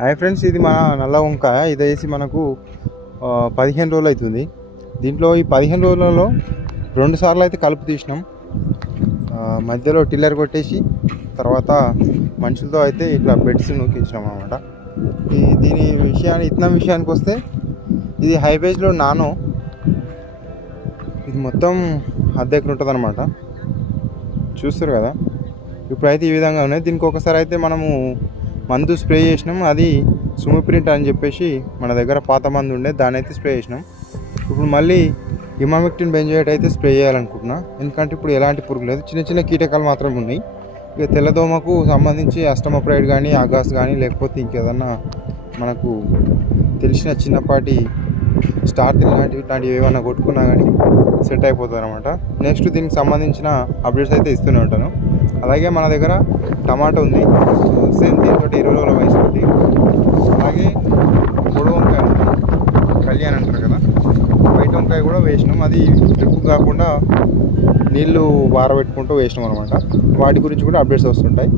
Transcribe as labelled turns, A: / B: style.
A: Hi friends ఇది మన నల్ల వంకాయ. ఇది వేసి మనకు పదిహేను రోజులు అవుతుంది. దీంట్లో ఈ పదిహేను రోజులలో రెండు సార్లు అయితే కలుపు తీసినాం. మధ్యలో టిల్లర్ కొట్టేసి తర్వాత మనుషులతో అయితే ఇట్లా బెడ్స్ నూకించినాం అనమాట ఈ దీని విషయాన్ని ఇత్తనం విషయానికి వస్తే ఇది హైవేజ్లో నానో. ఇది మొత్తం అద్దెక్కడ ఉంటుంది అనమాట చూస్తారు కదా? ఇప్పుడైతే ఈ విధంగా ఉన్నాయి. దీనికి ఒకసారి అయితే మనము మందు స్ప్రే చేసినాం. అది సుమిప్రింట్ అని చెప్పేసి మన దగ్గర పాత మందు ఉండే దాని అయితే స్ప్రే చేసినాం. ఇప్పుడు మళ్ళీ ఇమామిక్టిన్ బెంజోయేట్ అయితే స్ప్రే చేయాలనుకుంటున్నా. ఎందుకంటే ఇప్పుడు ఎలాంటి పురుగు లేదు. చిన్న చిన్న కీటకాలు మాత్రమే ఉన్నాయి. ఇక తెల్లదోమకు సంబంధించి అష్టమప్రైడ్ కానీ ఆగాస్ కానీ లేకపోతే ఇంకేదన్నా మనకు తెలిసిన చిన్నపాటి స్టార్ ఇలాంటివి ఇట్లాంటివి ఏమైనా కొట్టుకున్నా కానీ సెట్ అయిపోతుంది అనమాట నెక్స్ట్ దీనికి సంబంధించిన అప్డేట్స్ అయితే ఇస్తూనే ఉంటాను. అలాగే మన దగ్గర టమాటో ఉంది. సేమ్ దీంతో ఇరవై రోజుల వయసు ఉంది అలాగే పొడి వంకాయ ఉంది. కళ్యాణ్ అంటారు కదా. వైట్ వంకాయ కూడా వేసినాం. అది డ్రిప్ కాకుండా నీళ్ళు వారబెట్టుకుంటూ వేసినాం అనమాట వాటి గురించి కూడా అప్డేట్స్ వస్తుంటాయి.